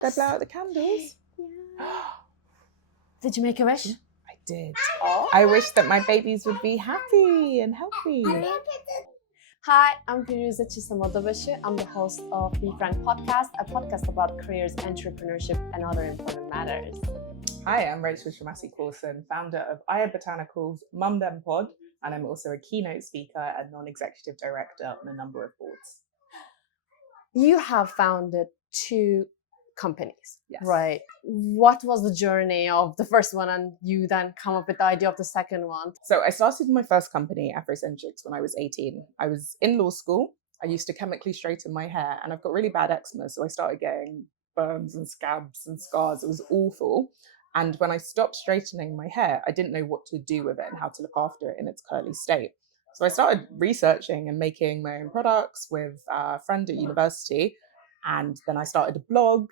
They blow out the candles. Yeah. Did you make a wish? I did. Oh. I wish that my babies would be happy and healthy. Hi, I'm Firuza Chisamodovishi. I'm the host of Be Frank Podcast, a podcast about careers, entrepreneurship, and other important matters. Hi, I'm Rachael Coulson, founder of Aya Botanicals Mum Dem Pod, and I'm also a keynote speaker and non-executive director on a number of boards. You have founded 2 companies, yes. Right? What was the journey of the first one, and you then come up with the idea of the second one? So I started my first company, Afrocentrics, when I was 18. I was in law school. I used to chemically straighten my hair, and I've got really bad eczema, so I started getting burns and scabs and scars. It was awful. And when I stopped straightening my hair, I didn't know what to do with it and how to look after it in its curly state. So I started researching and making my own products with a friend at university. And then I started a blog.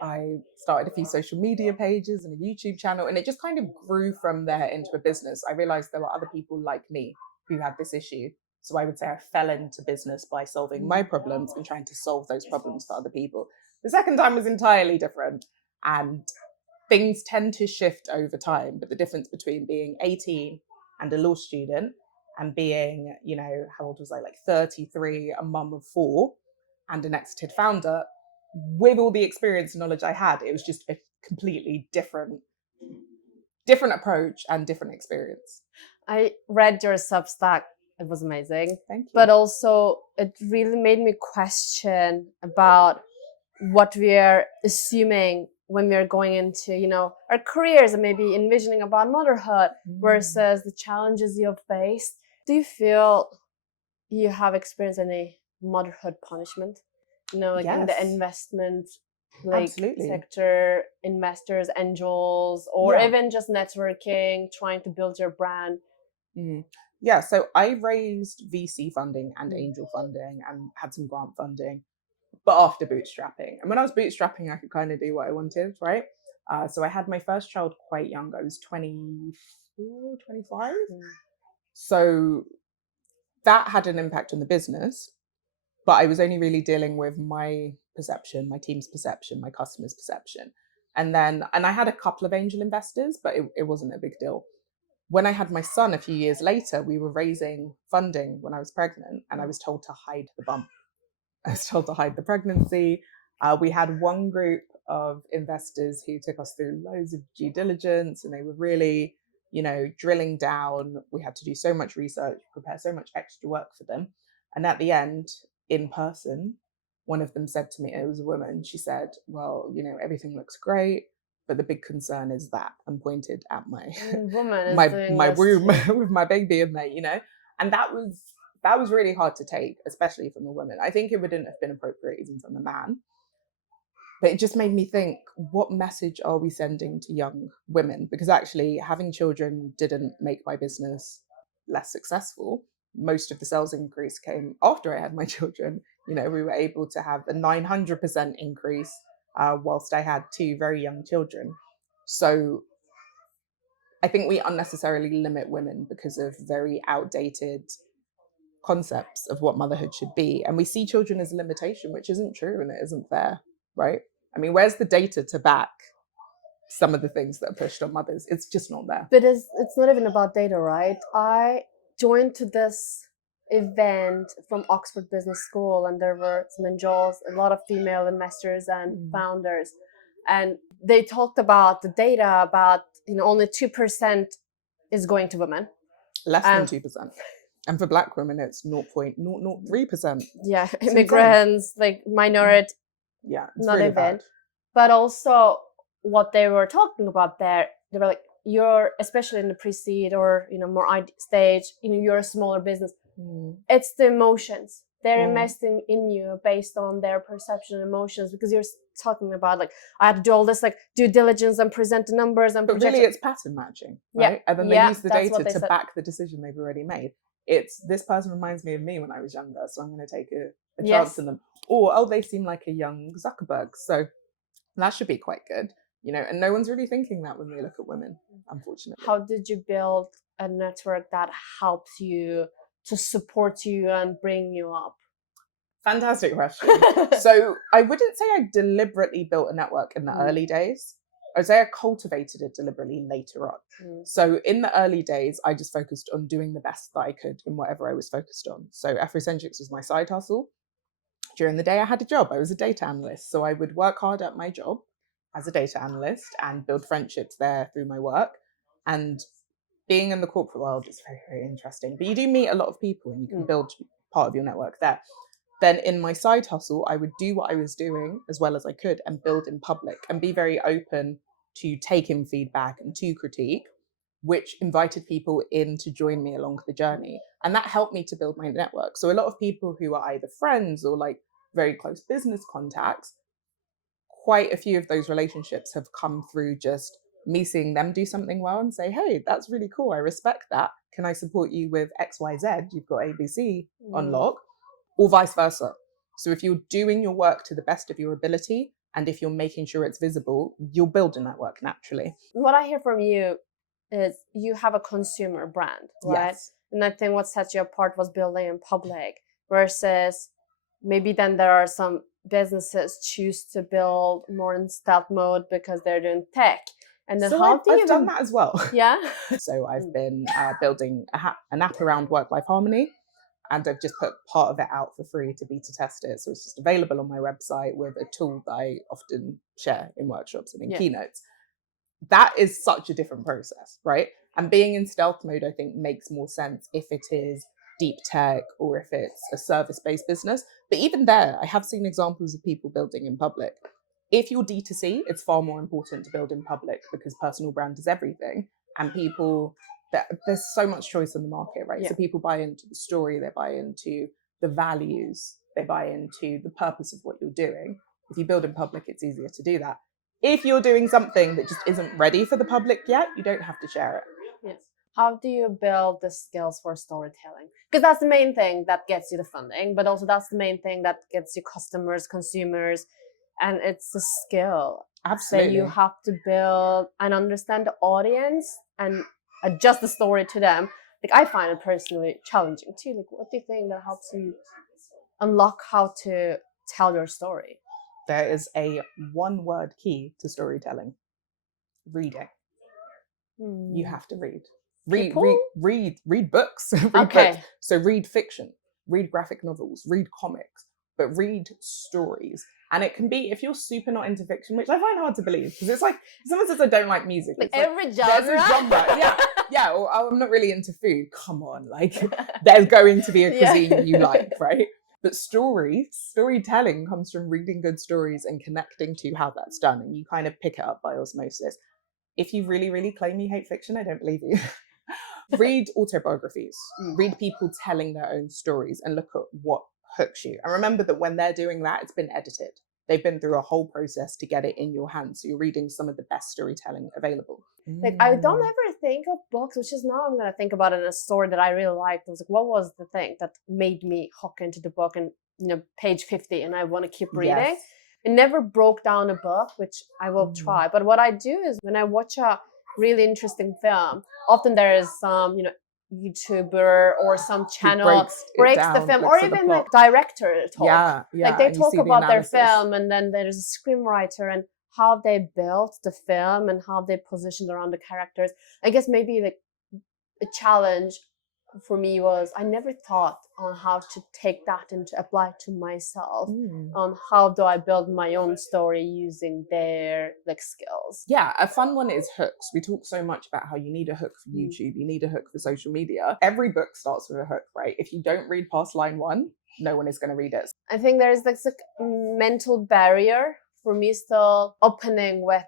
I started a few social media pages and a YouTube channel, and it just kind of grew from there into a business. I realized there were other people like me who had this issue. So I would say I fell into business by solving my problems and trying to solve those problems for other people. The second time was entirely different, and things tend to shift over time. But the difference between being 18 and a law student and being, how old was I? Like 33, a mum of 4 and an exited founder, with all the experience and knowledge I had, it was just a completely different approach and different experience. I read your Substack. It was amazing. Thank you. But also, it really made me question about what we are assuming when we are going into, our careers and maybe envisioning about motherhood versus the challenges you have faced. Do you feel you have experienced any motherhood punishment? Yes. In the investment Absolutely. sector, investors, angels, or even just networking, trying to build your brand. Yeah, so I raised VC funding and angel funding and had some grant funding, but after bootstrapping. And when I was bootstrapping, I could kind of do what I wanted, right? So I had my first child quite young. I was 24, 25. So that had an impact on the business, but I was only really dealing with my perception, my team's perception, my customers' perception. And I had a couple of angel investors, but it wasn't a big deal. When I had my son a few years later, we were raising funding when I was pregnant, and I was told to hide the bump. I was told to hide the pregnancy. We had one group of investors who took us through loads of due diligence, and they were really, drilling down. We had to do so much research, prepare so much extra work for them. And at the end, in person, one of them said to me, it was a woman, she said, well, everything looks great, but the big concern is that, and pointed at my my room with my baby in there, and that was really hard to take, especially from a woman. I think it wouldn't have been appropriate even from a man. But it just made me think, what message are we sending to young women? Because actually having children didn't make my business less successful. Most of the sales increase came after I had my children. We were able to have a 900% increase whilst I had 2 very young children. So I think we unnecessarily limit women because of very outdated concepts of what motherhood should be. And we see children as a limitation, which isn't true and it isn't fair, right? I mean, where's the data to back some of the things that are pushed on mothers? It's just not there. But it's not even about data, right? I joined to this event from Oxford Business School, and there were some angels, a lot of female investors and founders. And they talked about the data about, only 2% is going to women. Less than 2%. And for Black women, it's 0.003%. Yeah, immigrants, like minority. Yeah, it's not really even. bad. But also what they were talking about there, they were like, you're, especially in the pre-seed or, more stage, you're a smaller business. It's the emotions. They're investing in you based on their perception and emotions, because you're talking about, like, I had to do all this, like, due diligence and present the numbers and But really it's pattern matching, right? And then they use the data to back the decision they've already made. It's, this person reminds me of me when I was younger, so I'm going to take a chance on them. Or, they seem like a young Zuckerberg, so that should be quite good, and no one's really thinking that when they look at women, unfortunately. How did you build a network that helps you to support you and bring you up? Fantastic question. So I wouldn't say I deliberately built a network in the early days. I would say I cultivated it deliberately later on. So in the early days, I just focused on doing the best that I could in whatever I was focused on. So Afrocentrics was my side hustle. During the day, I had a job. I was a data analyst. So I would work hard at my job as a data analyst and build friendships there through my work. And being in the corporate world is very, very interesting. But you do meet a lot of people and you can build part of your network there. Then in my side hustle, I would do what I was doing as well as I could and build in public and be very open to taking feedback and to critique, which invited people in to join me along the journey. And that helped me to build my network. So a lot of people who are either friends or like very close business contacts, quite a few of those relationships have come through just me seeing them do something well and say, hey, that's really cool. I respect that. Can I support you with XYZ? You've got ABC on lock, or vice versa. So if you're doing your work to the best of your ability, and if you're making sure it's visible, you'll build a network naturally. What I hear from you is you have a consumer brand, right? Yes. And I think what sets you apart was building in public versus maybe then there are some businesses choose to build more in stealth mode because they're doing tech. And then So how do you I've done that as well. Yeah. So I've been building an app around work-life harmony. And I've just put part of it out for free to beta test it. So it's just available on my website with a tool that I often share in workshops and in keynotes. That is such a different process, right? And being in stealth mode, I think, makes more sense if it is deep tech or if it's a service-based business. But even there, I have seen examples of people building in public. If you're D2C, it's far more important to build in public because personal brand is everything. And people... there's so much choice in the market, right? So people buy into the story, they buy into the values, they buy into the purpose of what you're doing. If you build in public, it's easier to do that. If you're doing something that just isn't ready for the public yet, you don't have to share it. Yes. How do you build the skills for storytelling? Because that's the main thing that gets you the funding, but also that's the main thing that gets you customers, consumers, and it's a skill. Absolutely. So you have to build and understand the audience and adjust the story to them. Like I find it personally challenging too. Like what do you think that helps you unlock how to tell your story? There is a one-word key to storytelling. Reading. You have to read. Read books. Books. So read fiction, read graphic novels, read comics, but read stories. And it can be, if you're super not into fiction, which I find hard to believe, because it's like, someone says I don't like music. Like every genre. There's a genre. Yeah, or oh, I'm not really into food. Come on, like there's going to be a cuisine you like, right? But storytelling comes from reading good stories and connecting to how that's done. And you kind of pick it up by osmosis. If you really, really claim you hate fiction, I don't believe you. Read autobiographies, read people telling their own stories and look at what hooks you. And remember that when they're doing that, it's been edited. They've been through a whole process to get it in your hands. So you're reading some of the best storytelling available. Like I don't ever think of books, which is now I'm going to think about it in a story that I really liked. I was like, what was the thing that made me hook into the book and, page 50 and I want to keep reading? Yes. It never broke down a book, which I will try. But what I do is when I watch a really interesting film, often there is some, YouTuber or some channel breaks the film, or even like director talk. Like they talk about their film, and then there's a screenwriter and how they built the film and how they positioned around the characters. I guess maybe like a challenge for me was I never thought on how to take that and to apply it to myself. On how do I build my own story using their skills. Yeah, a fun one is hooks. We talk so much about how you need a hook for YouTube, you need a hook for social media. Every book starts with a hook, right? If you don't read past line 1, no one is going to read it. I think there is this mental barrier for me still opening with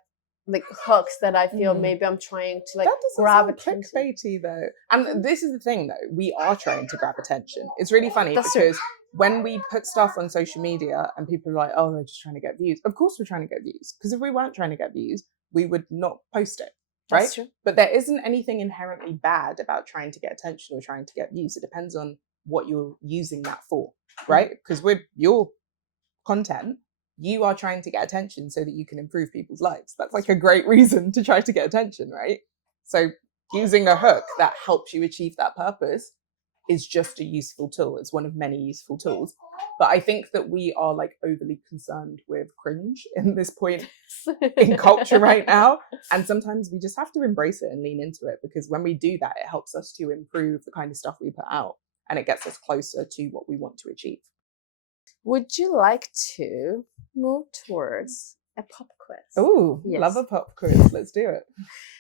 hooks that I feel maybe I'm trying to grab attention. Clickbaity though. And this is the thing though, we are trying to grab attention. It's really funny because when we put stuff on social media and people are like, oh, they're just trying to get views. Of course we're trying to get views, because if we weren't trying to get views, we would not post it, right? That's true. But there isn't anything inherently bad about trying to get attention or trying to get views. It depends on what you're using that for, right? Because with your content, you are trying to get attention so that you can improve people's lives. That's like a great reason to try to get attention, right? So using a hook that helps you achieve that purpose, is just a useful tool. It's one of many useful tools. But I think that we are like overly concerned with cringe in this point in culture right now. And sometimes we just have to embrace it and lean into it, because when we do that, it helps us to improve the kind of stuff we put out, and it gets us closer to what we want to achieve. Would you like to move towards a pop quiz? Oh, Yes. love a pop quiz. Let's do it.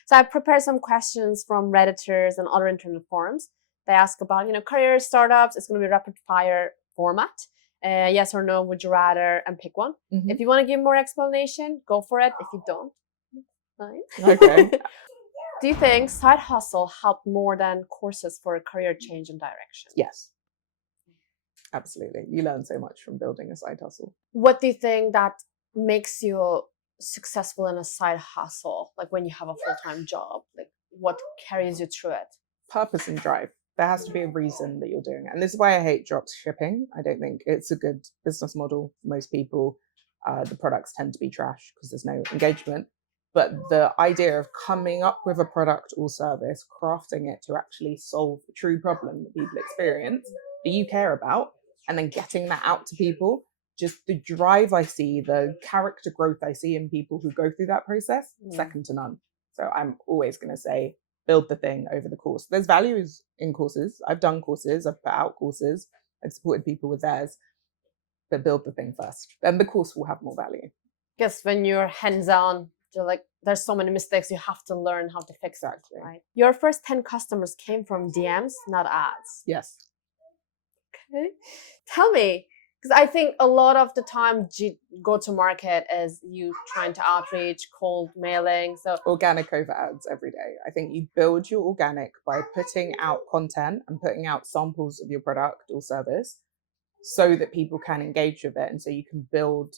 So I prepared some questions from Redditors and other internet forums. They ask about, career startups. It's going to be rapid fire format. Yes or no, would you rather, and pick one. Mhm. If you want to give more explanation, go for it. If you don't, fine. Okay. Do you think side hustle helped more than courses for a career change and direction? Yes. Absolutely. You learn so much from building a side hustle. What do you think that makes you successful in a side hustle? Like when you have a full-time job, like what carries you through it? Purpose and drive. There has to be a reason that you're doing it. And this is why I hate drop shipping. I don't think it's a good business model for most people. The products tend to be trash because there's no engagement. But the idea of coming up with a product or service, crafting it to actually solve a true problem that people experience, that you care about, and then getting that out to people, just the drive I see, the character growth I see in people who go through that process, second to none. So I'm always going to say, build the thing over the course. There's values in courses. I've done courses, I've put out courses, I've supported people with theirs, but build the thing first. Then the course will have more value. Because when you're hands-on, you're like, there's so many mistakes you have to learn how to fix. Exactly. Right? Your first 10 customers came from DMs, not ads. Yes. Okay. Tell me, because I think a lot of the time go to market is you trying to outreach, cold mailing. So organic over ads every day. I think you build your organic by putting out content and putting out samples of your product or service so that people can engage with it. And so you can build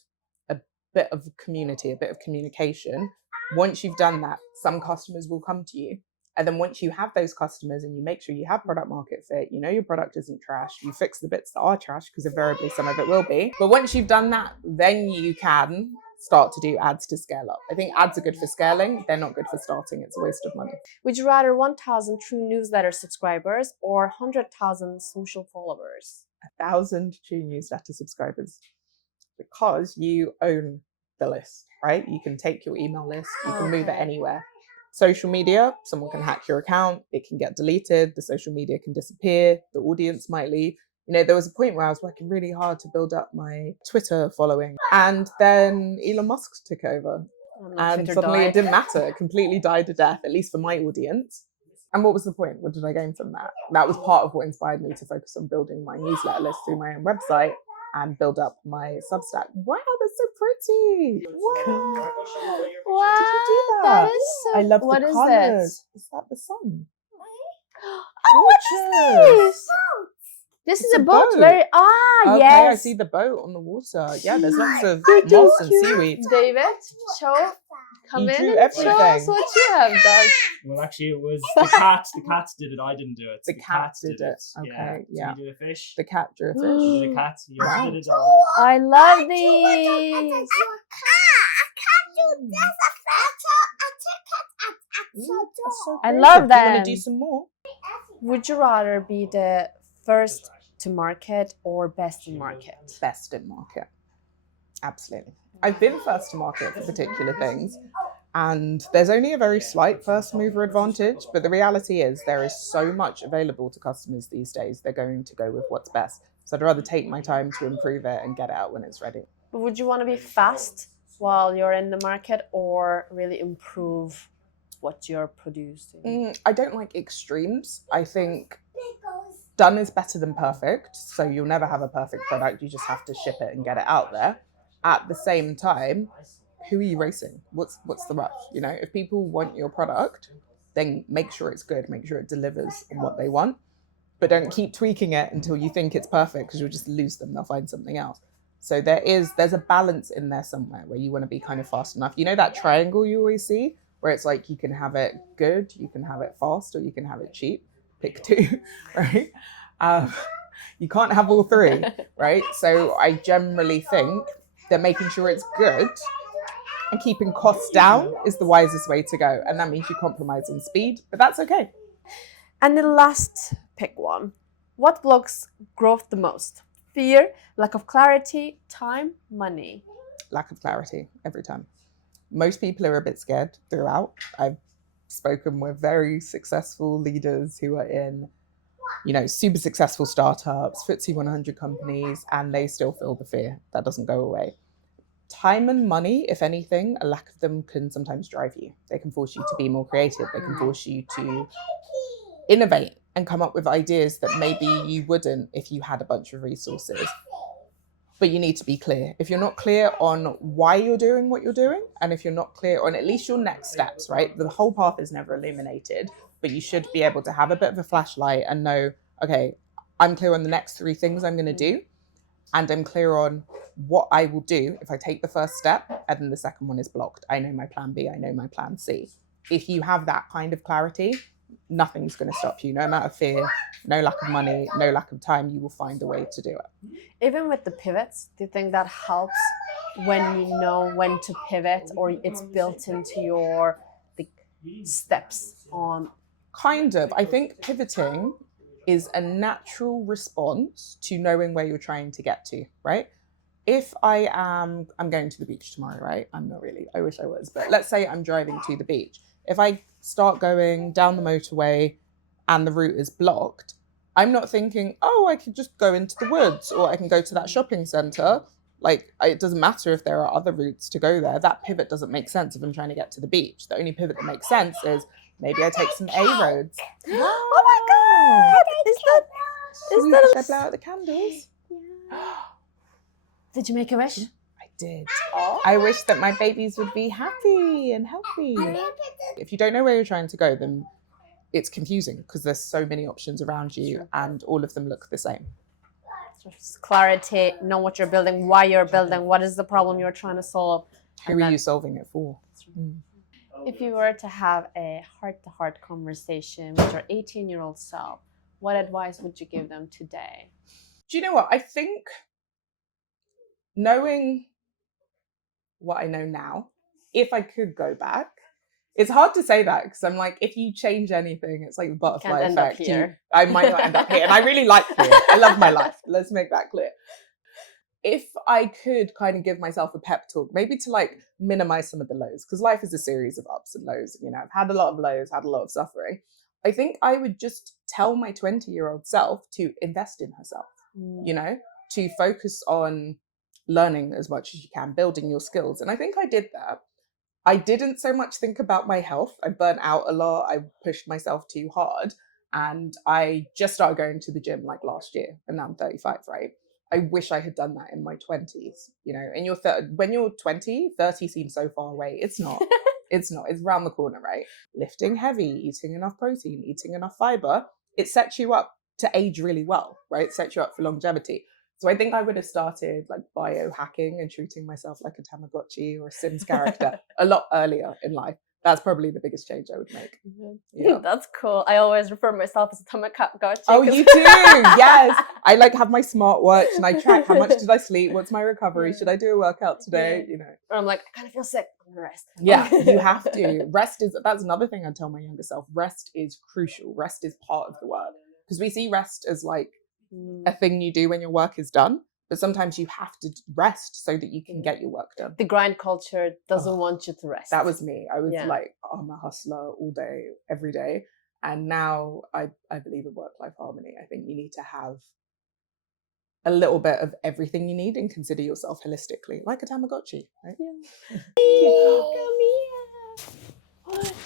a bit of community, a bit of communication. Once you've done that, some customers will come to you. And then once you have those customers and you make sure you have product market fit, you know your product isn't trash, you fix the bits that are trash, because invariably some of it will be. But once you've done that, then you can start to do ads to scale up. I think ads are good for scaling. They're not good for starting. It's a waste of money. Would you rather 1,000 true newsletter subscribers or 100,000 social followers? 1,000 true newsletter subscribers, because you own the list, right? You can take your email list, you can move it anywhere. Social media, someone can hack your account, it can get deleted, the social media can disappear, the audience might leave. There was a point where I was working really hard to build up my Twitter following, and then Elon Musk took over, and Twitter suddenly died. it didn't matter. It completely died a death, at least for my audience. And what was the point? What did I gain from that? That was part of what inspired me to focus on building my newsletter list through my own website and build up my Substack. Wow, that's so pretty. Wow. Wow, Did you do that? that is so... I love What the is colours. this? Is that the sun? Oh, what is this? This It's is a a boat. boat. Very Okay, yes. I see the boat on the water. Yeah, there's lots of You're moss so and cute. seaweed. David, come You in drew and show us everything. what you have done. Well, actually, it was the cats. The cats did it. I didn't do it. The cats did it. Okay, yeah. So you did a fish. The cat drew a fish. You did a cat. You also Wow. did a dog. I love these. That's so I creative. love Do you want them. to do some more? Would you rather be the first to market or best in market? Best in market. Absolutely. I've been first to market for particular things, and there's only a very slight first mover advantage, but the reality is there is so much available to customers these days, they're going to go with what's best. So I'd rather take my time to improve it and get it out when it's ready. But would you want to be fast while you're in the market or really improve what you're producing? I don't like extremes. I think done is better than perfect. So you'll never have a perfect product. You just have to ship it and get it out there. At the same time, who are you racing? What's the rush? If people want your product, then make sure it's good. Make sure it delivers on what they want. But don't keep tweaking it until you think it's perfect, because you'll just lose them. They'll find something else. So there's a balance in there somewhere where you want to be kind of fast enough. That triangle you always see, where it's like you can have it good, you can have it fast, or you can have it cheap. Pick two, right? You can't have all three, right? So I generally think that making sure it's good and keeping costs down is the wisest way to go. And that means you compromise on speed, but that's okay. And the last pick one. What blocks growth the most? Fear, lack of clarity, time, money. Lack of clarity every time. Most people are a bit scared throughout. I've spoken with very successful leaders who are in, super successful startups, FTSE 100 companies, and they still feel the fear. That doesn't go away. Time and money, if anything, a lack of them can sometimes drive you. They can force you to be more creative. They can force you to innovate and come up with ideas that maybe you wouldn't if you had a bunch of resources. But you need to be clear. If you're not clear on why you're doing what you're doing, and if you're not clear on at least your next steps, right? The whole path is never illuminated, but you should be able to have a bit of a flashlight and know, okay, I'm clear on the next 3 things I'm going to do. And I'm clear on what I will do if I take the first step and then the second one is blocked. I know my plan B, I know my plan C. If you have that kind of clarity, nothing's going to stop you. No amount of fear, no lack of money, no lack of time, you will find a way to do it. Even with the pivots, do you think that helps when you know when to pivot, or it's built into your steps on? Kind of. I think pivoting is a natural response to knowing where you're trying to get to, right? If I'm going to the beach tomorrow, right? I'm not really, I wish I was, but let's say I'm driving to the beach. If I start going down the motorway and the route is blocked, I'm not thinking, oh, I could just go into the woods or I can go to that shopping center. Like, it doesn't matter if there are other routes to go there. That pivot doesn't make sense if I'm trying to get to the beach. The only pivot that makes sense is maybe I take some A roads. Oh my God! Is that Should I blow out the candles? Yeah. Did you make a wish? I did. I wish that my babies would be happy and healthy. If you don't know where you're trying to go, then it's confusing because there's so many options around you and all of them look the same. Just clarity, know what you're building, why you're building, what is the problem you're trying to solve. Who are you solving it for? If you were to have a heart-to-heart conversation with your 18-year-old self, what advice would you give them today? Do you know what? I think knowing what I know now, if I could go back, it's hard to say that because I'm like, if you change anything, it's like the butterfly Can't end up effect. here. I might not end up here. And I really like here. I love my life. Let's make that clear. If I could kind of give myself a pep talk, maybe to like minimize some of the lows, because life is a series of ups and lows. I've had a lot of lows, had a lot of suffering. I think I would just tell my 20-year-old self to invest in herself, to focus on learning as much as you can, building your skills. And I think I did that. I didn't so much think about my health. I burnt out a lot. I pushed myself too hard. And I just started going to the gym like last year. And now I'm 35, right? I wish I had done that in my 20s. When you're 20, 30 seems so far away. It's not. It's not. It's around the corner, right? Lifting heavy, eating enough protein, eating enough fiber. It sets you up to age really well, right? It sets you up for longevity. So I think I would have started like biohacking and treating myself like a Tamagotchi or a Sims character a lot earlier in life. That's probably the biggest change I would make. Yeah. That's cool. I always refer to myself as a Tamagotchi. Oh, you do? Yes. I like have my smartwatch and I track how much did I sleep? What's my recovery? Should I do a workout today? Or I'm like, I kind of feel sick. I'm gonna rest. Yeah, you have to. That's another thing I'd tell my younger self. Rest is crucial. Rest is part of the work. Because we see rest as like a thing you do when your work is done. But sometimes you have to rest so that you can get your work done. The grind culture doesn't want you to rest. That was me. I was like, I'm a hustler all day, every day. And now I believe in work-life harmony. I think you need to have a little bit of everything you need and consider yourself holistically, like a Tamagotchi, right? Yeah.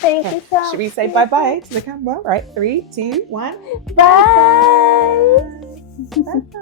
Thank you so much. Should we say bye-bye to the camera? Right, 3, 2, 1. Bye. Bye.